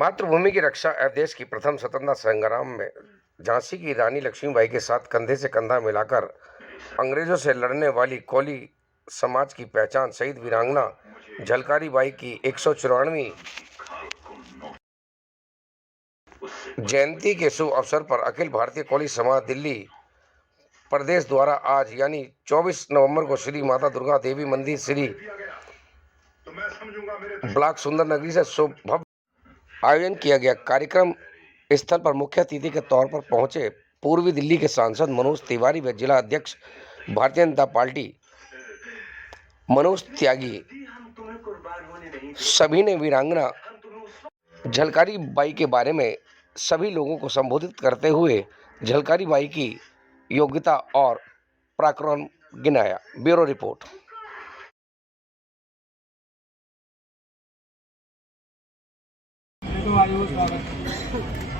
मातृभूमि की रक्षा और देश की प्रथम स्वतंत्रता संग्राम में झांसी की रानी लक्ष्मीबाई के साथ कंधे से कंधा मिलाकर अंग्रेजों से लड़ने वाली कोली समाज की पहचान शहीद वीरांगना झलकारी बाई की 194वीं जयंती के शुभ अवसर पर अखिल भारतीय कोली समाज दिल्ली प्रदेश द्वारा आज यानी 24 नवंबर को श्री माता दुर्गा देवी मंदिर श्री ब्लॉक सुंदर नगरी से शुभ भव्य आयोजन किया गया। कार्यक्रम स्थल पर मुख्य अतिथि के तौर पर पहुंचे पूर्वी दिल्ली के सांसद मनोज तिवारी व जिला अध्यक्ष भारतीय जनता पार्टी मनोज त्यागी। सभी ने वीरांगना झलकारी बाई के बारे में सभी लोगों को संबोधित करते हुए झलकारी बाई की योग्यता और पराक्रम गिनाया। Bureau report.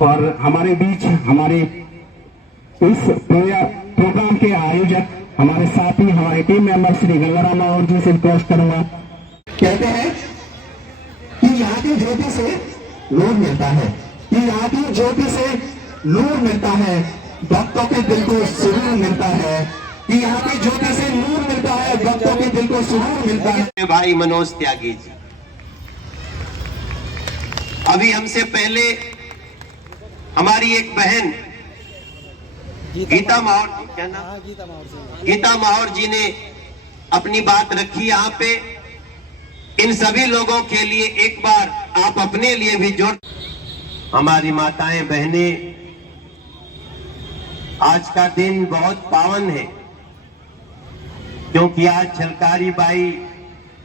और हमारे बीच हमारे इस प्रोग्राम के आयोजक हमारे साथी हमारे टीम मेंबर श्री गंगाराम और जी से रिक्वेस्ट करूंगा। कहते हैं कि यहाँ की ज्योति से नूर मिलता है, कि यहाँ की ज्योति से नूर मिलता है, भक्तों के दिल को सुरूर मिलता है, कि यहाँ की ज्योति से नूर मिलता है, भक्तों के दिल को सुरूर मिलता है। भाई मनोज त्यागी जी, अभी हमसे पहले हमारी एक बहन गीता माहौर, क्या नाम? गीता माहौर जी ने अपनी बात रखी यहाँ पे। इन सभी लोगों के लिए एक बार आप अपने लिए भी जोड़। हमारी माताएं बहनें, आज का दिन बहुत पावन है क्योंकि आज झलकारी बाई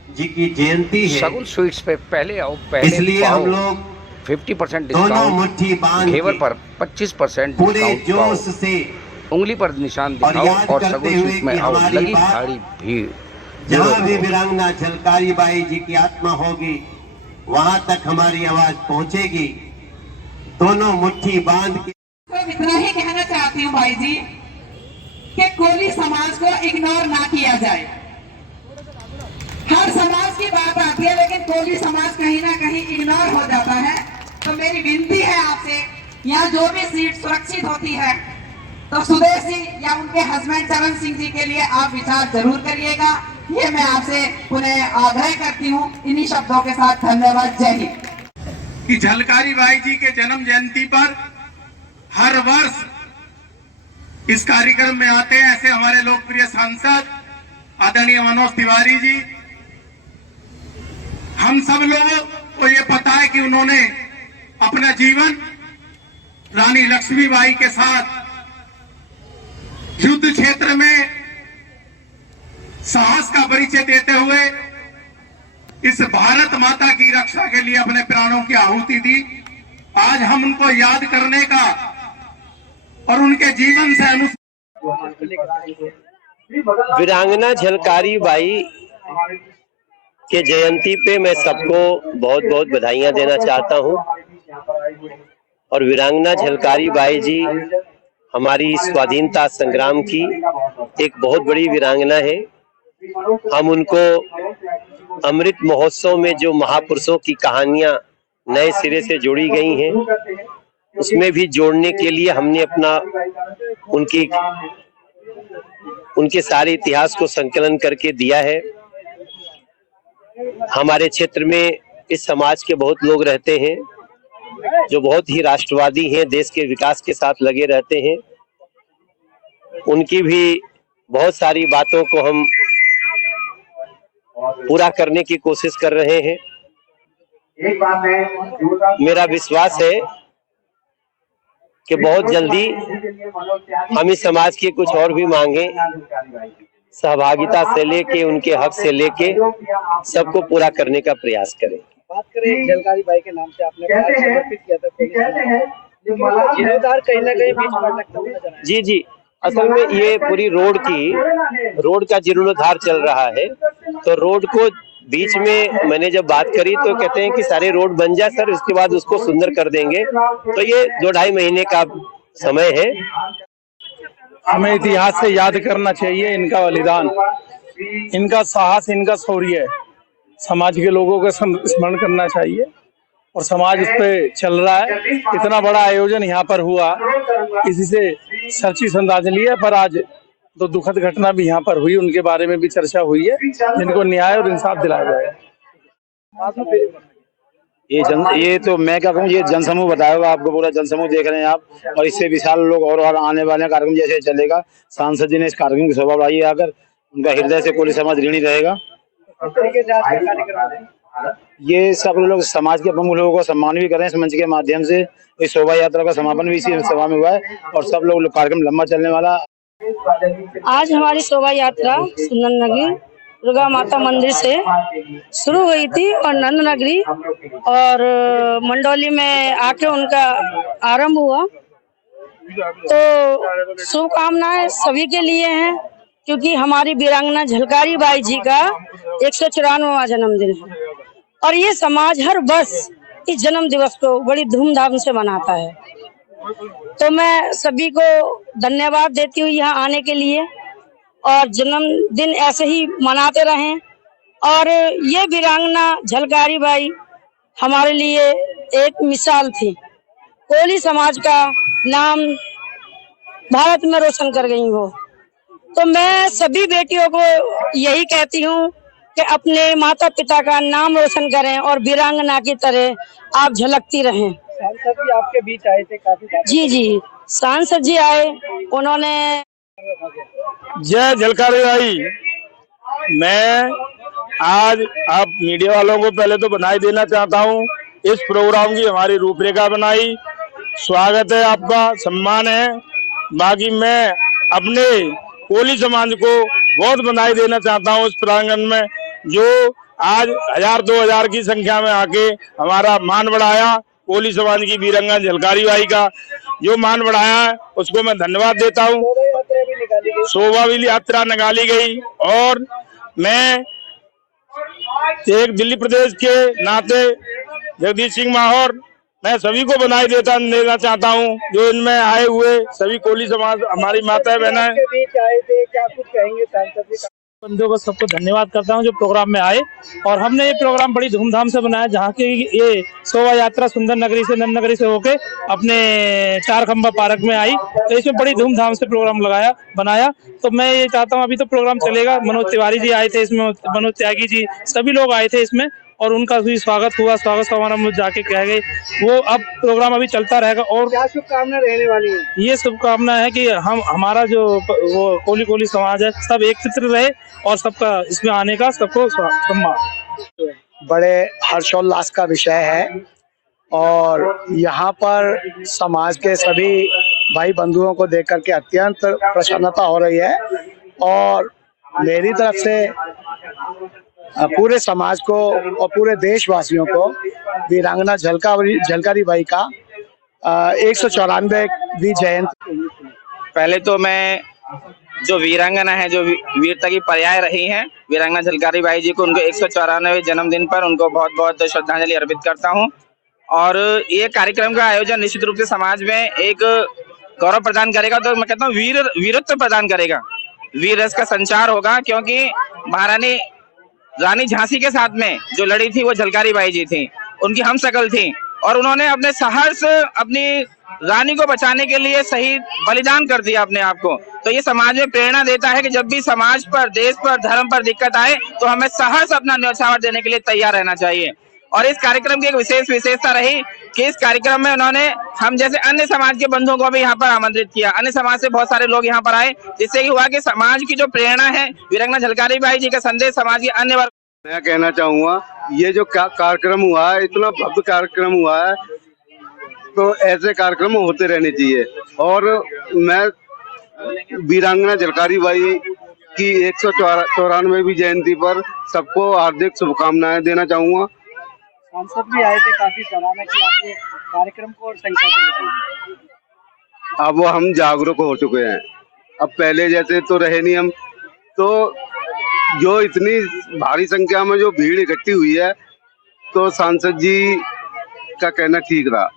जी की जयंती है। सगुन स्वीट्स पे पहले आओ पहले, इसलिए हम लोग 50% दोनों मुट्ठी बांध घेवर पर 25% पूरे जोश से उंगली पर निशान दिखाओ और सगुन स्वीट में आओ। लगी भारी भीड़। जहाँ भी वीरांगना झलकारी बाई जी की आत्मा होगी वहाँ तक हमारी आवाज पहुँचेगी। दोनों मुट्ठी बांध के तो इतना ही कहना चाहती हूँ भाई जी कि कोली समाज को इग्नोर ना किया जाए। हर समाज की बात आती है लेकिन कोली समाज कहीं ना कहीं इग्नोर हो जाता है। तो मेरी विनती है आपसे, यहाँ जो भी सीट सुरक्षित होती है तो सुदेश जी या उनके हस्बैंड चरण सिंह जी के लिए आप विचार जरूर करिएगा। ये मैं आपसे पुनः आग्रह करती हूँ। इन्हीं शब्दों के साथ धन्यवाद। जय हिंद। कि झलकारी बाई जी के जन्म जयंती पर हर वर्ष इस कार्यक्रम में आते हैं ऐसे हमारे लोकप्रिय सांसद आदरणीय मनोज तिवारी जी। हम सब लोगों को ये पता है कि उन्होंने अपना जीवन रानी लक्ष्मीबाई के साथ युद्ध क्षेत्र में साहस का परिचय देते हुए इस भारत माता की रक्षा के लिए अपने प्राणों की आहुति दी। आज हम उनको याद करने का और उनके जीवन से वीरांगना झलकारी बाई के जयंती पे मैं सबको बहुत बहुत बधाइयां देना चाहता हूं। और वीरांगना झलकारी बाई जी हमारी स्वाधीनता संग्राम की एक बहुत बड़ी वीरांगना है। हम उनको अमृत महोत्सव में जो महापुरुषों की कहानियां नए सिरे से जोड़ी गई हैं उसमें भी जोड़ने के लिए हमने अपना उनके सारे इतिहास को संकलन करके दिया है। हमारे क्षेत्र में इस समाज के बहुत लोग रहते हैं जो बहुत ही राष्ट्रवादी हैं, देश के विकास के साथ लगे रहते हैं। उनकी भी बहुत सारी बातों को हम पूरा करने की कोशिश कर रहे हैं। मेरा विश्वास है कि बहुत जल्दी हम इस समाज की कुछ और भी मांगे सहभागिता से लेके उनके हक से लेके सबको पूरा करने का प्रयास करें। बात करें झलकारी बाई के नाम से आपने समर्पित किया था, जीर्णोद्धार कहीं ना कहीं बीच भटकता हुआ नजर आया। जी जी, असल में ये पूरी रोड का जीर्णोद्धार चल रहा है। तो रोड को बीच में मैंने जब बात करी तो कहते हैं कि सारे रोड बन जाए सर, इसके बाद उसको सुंदर कर देंगे। तो ये 2-2.5 महीने का समय है। हमें इतिहास से याद करना चाहिए इनका बलिदान, इनका साहस, इनका शौर्य समाज के लोगों को स्मरण करना चाहिए। और समाज उस पे चल रहा है। इतना बड़ा आयोजन यहाँ पर हुआ, इसी से सच्ची श्रद्धांजलि है। पर आज तो दुखद घटना भी यहाँ पर हुई, उनके बारे में भी चर्चा हुई है, जिनको न्याय और इंसाफ दिलाया जाएगा। ये तो मैं क्या कहूँ, ये जनसमूह बताएगा आपको, पूरा जनसमूह देख रहे हैं आप, और इससे विशाल लोग और आने वाले कार्यक्रम जैसे चलेगा। सांसद जी ने इस कार्यक्रम की शोभा बढ़ाई है, आकर उनका हृदय से कोली समाज ऋणी रहेगा। ये सब लोग समाज के प्रमुख लोगों को सम्मान भी करें इस मंच के माध्यम से। इस शोभा यात्रा का समापन भी इसी सभा में हुआ है और सब लोग कार्यक्रम लंबा चलने वाला। आज हमारी शोभा यात्रा सुंदर नगरी दुर्गा माता मंदिर से शुरू हुई थी और नंद नगरी और मंडोली में आके उनका आरंभ हुआ। तो शुभकामनाएं सभी के लिए हैं, क्योंकि हमारी वीरांगना झलकारी बाई जी का 194वां जन्मदिन है और ये समाज हर वर्ष इस जन्म दिवस को बड़ी धूमधाम से मनाता है। तो मैं सभी को धन्यवाद देती हूँ यहाँ आने के लिए, और जन्मदिन ऐसे ही मनाते रहें। और ये वीरांगना झलकारी बाई हमारे लिए एक मिसाल थी, कोली समाज का नाम भारत में रोशन कर गई वो। तो मैं सभी बेटियों को यही कहती हूँ कि अपने माता पिता का नाम रोशन करें और वीरांगना की तरह आप झलकती रहें। सांसद जी आपके बीच आए थे काफी। जी, सांसद जी आए, उन्होंने जय झलकारी बाई। मैं आज आप मीडिया वालों को पहले तो बधाई देना चाहता हूँ, इस प्रोग्राम की हमारी रूपरेखा बनाई, स्वागत है आपका, सम्मान है। बाकी मैं अपने कोली समाज को बहुत बधाई देना चाहता हूँ इस प्रांगण में, जो आज 1000-2000 की संख्या में आके हमारा मान बढ़ाया। कोली समाज की वीरांगना झलकारी बाई का जो मान बढ़ाया है उसको मैं धन्यवाद देता हूँ। शोभा यात्रा निकाली गई और मैं एक दिल्ली प्रदेश के नाते जगदीश सिंह माहौर मैं सभी को बधाई देना चाहता हूँ, जो इनमें आए हुए सभी कोली समाज हमारी माताएं बहनें बंधुओं को सबको धन्यवाद करता हूँ जो प्रोग्राम में आए। और हमने ये प्रोग्राम बड़ी धूमधाम से बनाया, जहाँ की ये शोभा यात्रा सुंदर नगरी से नंद नगरी से होके अपने चार खंबा पार्क में आई। तो इसमें बड़ी धूमधाम से प्रोग्राम बनाया। तो मैं ये चाहता हूँ, अभी तो प्रोग्राम चलेगा, मनोज तिवारी जी आए थे इसमें, मनोज त्यागी जी, सभी लोग आए थे इसमें और उनका भी स्वागत हुआ। स्वागत समारोह जाके कह गए वो, अब प्रोग्राम अभी चलता रहेगा। और क्या शुभकामना रहने वाली है? ये शुभकामना है कि हमारा जो वो कोली समाज है सब एकत्र रहे और सबका इसमें आने का सबको सम्मान। बड़े हर्षोल्लास का विषय है और यहाँ पर समाज के सभी भाई बंधुओं को देख करके अत्यंत प्रसन्नता हो रही है। और मेरी तरफ से पूरे समाज को और पूरे देशवासियों को वीरांगना झलकारी बाई का 194वीं जयंती। पहले तो मैं जो वीरांगना है, जो वीरता की पर्याय रही हैं, वीरांगना झलकारी बाई जी को उनके 194वें जन्मदिन पर उनको बहुत बहुत श्रद्धांजलि अर्पित करता हूं। और ये कार्यक्रम का आयोजन निश्चित रूप से समाज में एक गौरव प्रदान करेगा, तो मैं कहता हूँ वीरत्व प्रदान करेगा, वीर रस का संचार होगा। क्योंकि महारानी रानी झांसी के साथ में जो लड़ी थी वो झलकारी बाई जी थी, उनकी हम शकल थी और उन्होंने अपने साहस अपनी रानी को बचाने के लिए सही बलिदान कर दिया अपने आप को। तो ये समाज में प्रेरणा देता है कि जब भी समाज पर, देश पर, धर्म पर दिक्कत आए तो हमें साहस अपना न्यौछावर देने के लिए तैयार रहना चाहिए। और इस कार्यक्रम की एक विशेषता रही कि इस कार्यक्रम में उन्होंने हम जैसे अन्य समाज के बंधुओं को भी यहाँ पर आमंत्रित किया। अन्य समाज से बहुत सारे लोग यहाँ पर आए, जिससे कि हुआ कि समाज की जो प्रेरणा है, वीरांगना झलकारी बाई जी का संदेश समाज के अन्य वर्ग। मैं कहना चाहूँगा, ये जो कार्यक्रम हुआ है, इतना भव्य कार्यक्रम हुआ है, तो ऐसे कार्यक्रम होते रहने चाहिए। और मैं वीरांगना झलकारी बाई की 194वीं जयंती पर सबको हार्दिक शुभकामनाएं देना चाहूँगा। सांसद भी आए थे, काफी सराहना की आपके कार्यक्रम को और संख्या को लेकर। अब हम जागरूक हो चुके हैं, अब पहले जैसे तो रहे नहीं हम। तो जो इतनी भारी संख्या में जो भीड़ इकट्ठी हुई है, तो सांसद जी का कहना ठीक रहा।